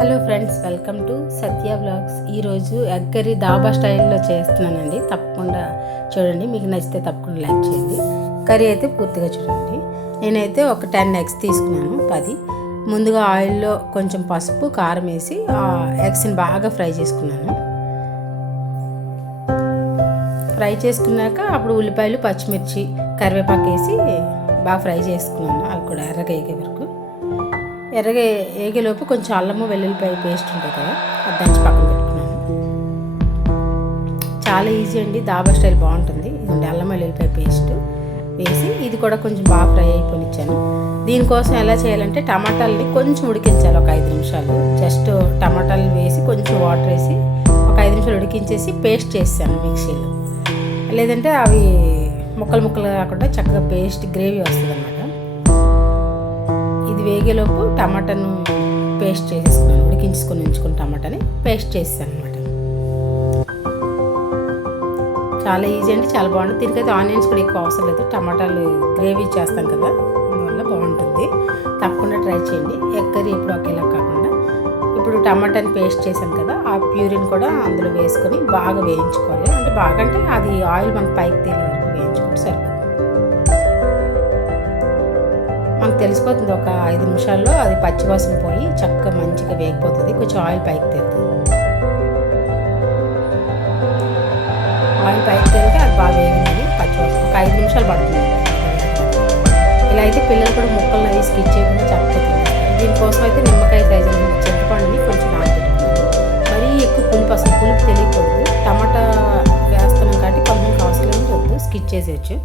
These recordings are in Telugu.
Hello friends, welcome to Satya vlogs. ఈరోజు ఎగ్ కర్రీ డాబా స్టైల్లో చేస్తున్నానండి. తప్పకుండా చూడండి, మీకు నచ్చితే తప్పకుండా లైక్ చేయండి. కర్రీ అయితే పూర్తిగా చూడండి. నేనైతే ఒక 10 ఎగ్స్ తీసుకున్నాను, 10. ముందుగా ఆయిల్లో కొంచెం పసుపు కారం వేసి ఆ ఎగ్స్ని బాగా ఫ్రై చేసుకున్నాను. ఫ్రై చేసుకున్నాక అప్పుడు ఉల్లిపాయలు, పచ్చిమిర్చి, కరివేపాకు వేసి బాగా ఫ్రై చేసుకున్నాను. అవి కూడా ఎర్రగా వేగే వరకు. ఎర్రగా వేగేలోపు కొంచెం అల్లము వెల్లుల్లిపాయ పేస్ట్ ఉంటుంది కదా, అది దంచి పక్కన పెట్టుకున్నాను. చాలా ఈజీ అండి, దాబా స్టైల్ బాగుంటుంది. ఇదండి అల్లం వెల్లుల్లిపాయ పేస్ట్ వేసి ఇది కూడా కొంచెం బాగా ఫ్రై అయిపోనిచ్చాను. దీనికోసం ఎలా చేయాలంటే టమాటాలని కొంచెం ఉడికించాలి, ఒక 5 నిమిషాలు. జస్ట్ టమాటాలు వేసి కొంచెం వాటర్ వేసి ఒక 5 నిమిషాలు ఉడికించేసి పేస్ట్ చేసాను మిక్సీలో. లేదంటే అవి ముక్కలు ముక్కలు కాకుండా చక్కగా పేస్ట్ గ్రేవీ వస్తుంది అన్నమాట. ఇది వేగేలోపు టమాటాను పేస్ట్ చేసేసుకున్నాను, ఉడికించుకొని ఉంచుకుని టమాటాని పేస్ట్ చేసాను అనమాట. చాలా ఈజీ అండి, చాలా బాగుంటుంది. దీనికైతే ఆనియన్స్ కూడా ఎక్కువ అవసరం లేదు, టమాటాలు గ్రేవీ చేస్తాం కదా, అందువల్ల బాగుంటుంది. తప్పకుండా ట్రై చేయండి. ఎగ్ కర్రీ ఎప్పుడు ఒకేలా కాకుండా. ఇప్పుడు టమాటాని పేస్ట్ చేశాను కదా, ఆ ప్యూరిన్ కూడా అందులో వేసుకొని బాగా వేయించుకోవాలి. అంటే బాగా అంటే అది ఆయిల్ మనకు పైకి తేలే వరకు వేయించుకుంటే సరిపోతుంది. మనకు తెలిసిపోతుంది, ఒక 5 నిమిషాల్లో అది పచ్చివాసన పోయి చక్కగా మంచిగా వేగిపోతుంది. కొంచెం ఆయిల్ పైకి తేలుతుంది. ఆయిల్ పైకి తేలితే అది బాగా వేగింది. పచ్చివాసన ఒక 5 నిమిషాలు పడుతుంది. ఇలా అయితే పిల్లలు కూడా ముక్కలను అవి స్కిచ్ చేయకుండా చక్కగా తింటారు. దీనికోసం అయితే నిమ్మకాయ సైజు చింతపండుని కొంచెం నానబెట్టుకున్నాను. మరీ ఎక్కువ పులుపు, అసలు పులుపు తెలియకూడదు. టమాటా వేస్తున్నాం కాబట్టి కొంచెం అవసరం వద్దు, స్కిచ్ చేసేయచ్చు.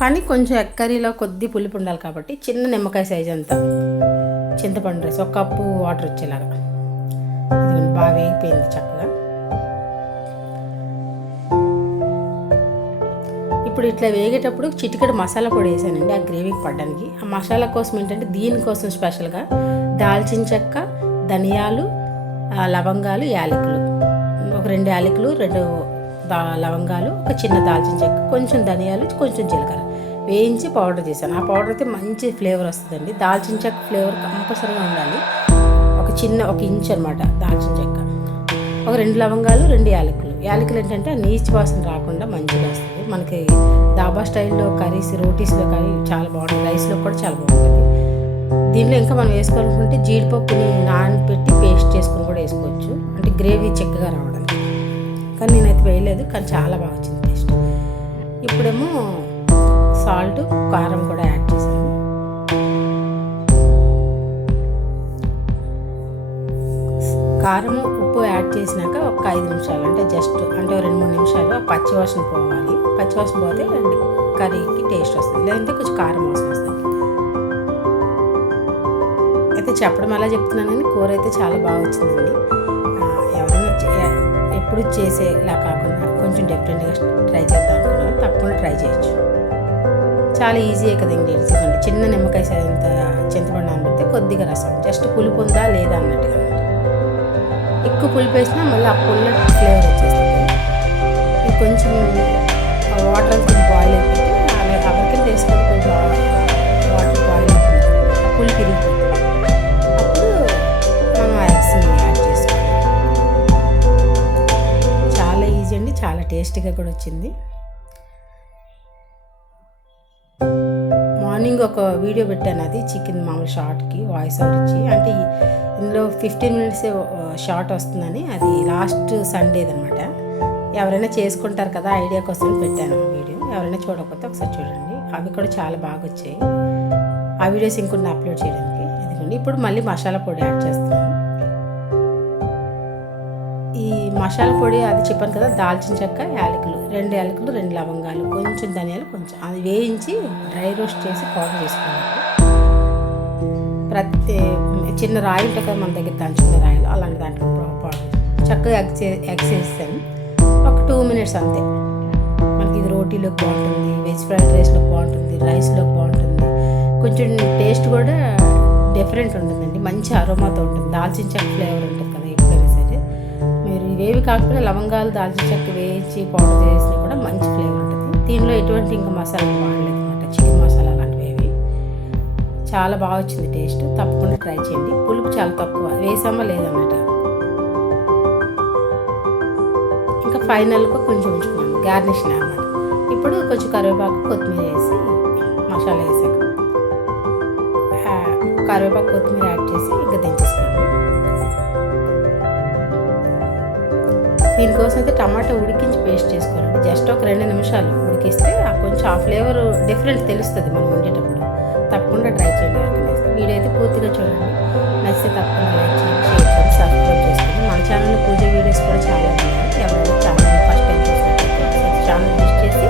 కానీ కొంచెం ఎగ్ కర్రీలో కొద్ది పులుపు ఉండాలి కాబట్టి చిన్న నిమ్మకాయ సైజ్ అంతా చింతపండు వేసి 1 కప్పు వాటర్ వచ్చేలాగా. ఇది బాగా వేగిపోయింది చక్కగా. ఇప్పుడు ఇట్లా వేగేటప్పుడు చిటికెడు మసాలా పొడి వేసానండి ఆ గ్రేవీకి పడడానికి. ఆ మసాలా కోసం ఏంటంటే దీనికోసం స్పెషల్గా దాల్చిన చెక్క, ధనియాలు, లవంగాలు, యాలకులు, ఒక 2 యాలకులు, 2 లవంగాలు, ఒక చిన్న దాల్చిన చెక్క, కొంచెం ధనియాలు, కొంచెం జీలకర్ర వేయించి పౌడర్ చేశాను. ఆ పౌడర్ అయితే మంచి ఫ్లేవర్ వస్తుందండి. దాల్చిన చెక్క ఫ్లేవర్ కంపల్సరీగా ఉండాలి. ఒక ఇంచ్ అనమాట దాల్చిన చెక్క, ఒక 2 లవంగాలు, 2 యాలకులు. యాలకులు ఏంటంటే నీచు వాసన రాకుండా మంచిగా వస్తుంది. మనకి దాబా స్టైల్లో కర్రీస్, రోటీస్లో కర్రీ చాలా బాగుంటుంది, రైస్లో కూడా చాలా బాగుంటుంది. దీనిలో ఇంకా మనం వేసుకోవాలనుకుంటే జీడిపప్పుని నానబెట్టి పేస్ట్ చేసుకుని కూడా వేసుకోవచ్చు, అంటే గ్రేవీ చిక్కగా రావడానికి. కానీ నేనైతే వేయలేదు, కానీ చాలా బాగా వచ్చింది టేస్ట్. ఇప్పుడేమో సాల్ట్, కారం కూడా యాడ్ చేశాను. కారము, ఉప్పు యాడ్ చేసినాక ఒక 5 నిమిషాలు, అంటే జస్ట్ అంటే 2-3 నిమిషాలు ఆ పచ్చివాసన పోవాలి. పచ్చివాసన పోతే కర్రీకి టేస్ట్ వస్తుంది, లేదంటే కొంచెం కారం వాసన వస్తుంది. అయితే చెప్పడం అలా చెప్తున్నాను కానీ కూర అయితే చాలా బాగా వచ్చిందండి. ఎవరైనా ఎప్పుడు చేసేలా కాకుండా కొంచెం డిఫరెంట్గా ట్రై చేద్దాం అనుకున్నాను, తప్పకుండా ట్రై చేయొచ్చు. చాలా ఈజీయే కదా ఇంగ్రీడియంట్స్. ఇవ్వండి, చిన్న నిమ్మకాయ సైజంత చింతపండు నానబెడితే కొద్దిగా రసం, జస్ట్ పులుపు ఉందా లేదా అన్నట్టుగా అనమాట. ఎక్కువ పులుపు వేసినా మళ్ళీ ఆ పుల్ల ఫ్లేవర్ వచ్చేస్తుంది. ఇది కొంచెం వాటర్ అంతా బాయిల్ అయిపోతే అలా అవరికి వేసుకొని కొంచెం వాటర్ బాయిల్ అయిపోతుంది, ఆ పులుపు ఇరిగిపోతుంది. అప్పుడు మనం ఆ ఎగ్స్ని యాడ్ చేసుకోవాలి. చాలా ఈజీ అండి, చాలా టేస్టీగా కూడా వచ్చింది. మార్నింగ్ ఒక వీడియో పెట్టాను, అది చికెన్ మామూలు షార్ట్కి వాయిస్ ఓవర్ ఇచ్చి, అంటే ఇందులో 15 మినిట్సే షార్ట్ వస్తుందని. అది లాస్ట్ సండేది అనమాట. ఎవరైనా చేసుకుంటారు కదా, ఐడియా కోసం పెట్టాను ఆ వీడియో. ఎవరైనా చూడకపోతే ఒకసారి చూడండి, అవి కూడా చాలా బాగా వచ్చాయి. ఆ వీడియోస్ ఇంకొన్ని అప్లోడ్ చేయడానికి. ఎందుకంటే ఇప్పుడు మళ్ళీ మసాలా పొడి యాడ్ చేస్తున్నాను. ఈ మసాలా పొడి అది చెప్పాను కదా, దాల్చిన చెక్క, యాలకులు, 2 యాలకులు, 2 లవంగాలు, కొంచెం ధనియాలు, కొంచెం అది వేయించి డ్రై రోస్ట్ చేసి పౌడర్ చేసుకున్నాను. చిన్న రాయి ఉంటుంది కదా మన దగ్గర, దంచుకునే రాయిలు, అలాంటి దాంట్లో పౌడర్ చక్కగా ఎగ్స్ వేస్తాను. ఒక 2 మినిట్స్ అంతే. మనకి ఇది రోటీలోకి బాగుంటుంది, వెజ్ ఫ్రైడ్ రైస్లోకి బాగుంటుంది, రైస్లోకి బాగుంటుంది. కొంచెం టేస్ట్ కూడా డిఫరెంట్ ఉంటుందండి, మంచి అరోమాతో ఉంటుంది. దాల్చిన చెక్క ఫ్లేవర్ ఉంటుంది కదా ఎప్పుడైనా సరే. మీరు ఇవేవి కాకపోయినా లవంగాలు, దాల్చిన చెక్క వేయించి పౌడర్ చేసినా కూడా మంచి ఫ్లేవర్ ఉంటుంది. దీనిలో ఎటువంటి ఇంకా మసాలా వాడలేదు అనమాట, చికెన్ మసాలా అలాంటివి. చాలా బాగా వచ్చింది టేస్ట్, తప్పకుండా ట్రై చేయండి. పులుపు చాలా తక్కువ వేసామా లేదన్నమాట, ఫైనల్గా కొంచెం ఉంచుకున్నాను, గార్నిష్ని అన్నమాట. ఇప్పుడు కొంచెం కరివేపాకు కొత్తిమీర వేసి మసాలా వేసాక కరివేపాకు కొత్తిమీర యాడ్ చేసి ఇంకా దించేసుకోండి. దీనికోసం అయితే టమాటా ఉడికించి పేస్ట్ చేసుకోవాలండి. జస్ట్ ఒక 2 నిమిషాలు ఉడికిస్తే కొంచెం ఆ ఫ్లేవర్ డిఫరెంట్ తెలుస్తుంది మనం వండేటప్పుడు. తప్పకుండా ట్రై చేయండి. వీడియో అయితే పూర్తిగా చూడండి. నచ్చితే తప్పకుండా లైక్ చేయండి, షేర్ చేయండి, సబ్స్క్రైబ్ చేసుకోండి. మన ఛానల్లో పూజ వీడియోస్ కూడా చాలా ఉన్నాయి. ఎవరైనా ఛానల్ ఫస్ట్ టైం చూసినట్లయితే ఛానల్ విజిట్ చేసి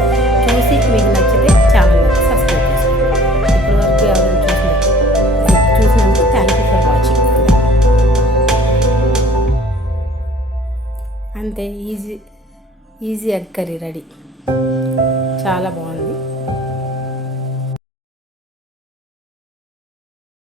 చూసి మీకు నచ్చితే ఛానల్ అయితే సబ్స్క్రైబ్ చేసుకోండి. ఇప్పటి వరకు ఎవరైనా చూసినందుకు థ్యాంక్ యూ ఫర్ వాచింగ్. అంతే, ఈజీ ఎగ్ కర్రీ రెడీ. చాలా బాగుంది.